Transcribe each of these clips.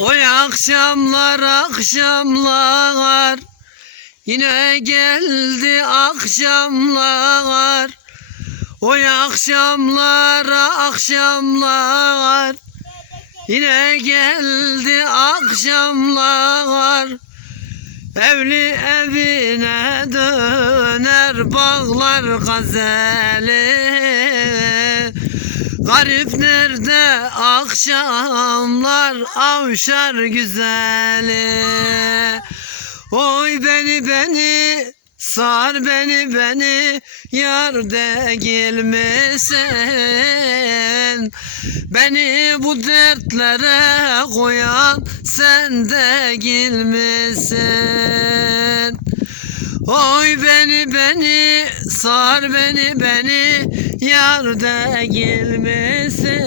Oy akşamlar akşamlar. Yine geldi akşamlar. Oy akşamlar akşamlar. Yine geldi akşamlar. Evli evine döner bağlar gazeli Garip nerede akşamlar avşar güzeli Oy beni beni sar beni beni yar değil misin? Beni bu dertlere koyan sen değil misin? Oy beni beni sar beni beni yar değil misin?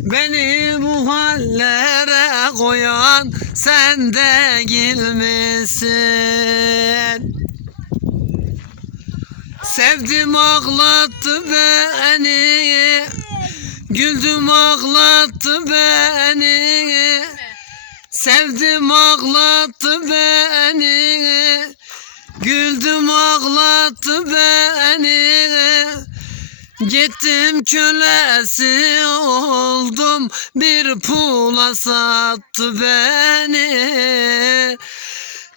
Beni bu hallere koyan sen değil misin? Sevdim ağlattı beni Güldüm ağlattı beni Sevdim ağlattı beni Güldüm ağlattı beni. Gittim kölesi oldum Bir pula sattı beni.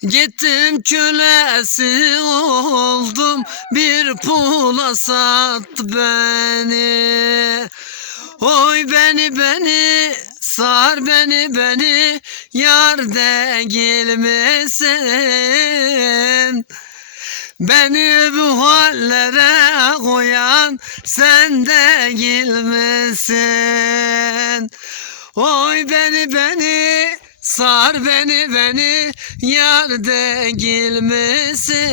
Gittim kölesi oldum Bir pula sattı beni. Oy beni beni sar beni beni yar değil misin? Beni bu hallere koyan sen değil misin? Oy beni beni sar beni beni yar değil misin?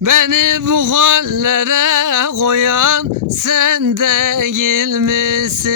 Beni bu hallere koyan sen değil misin?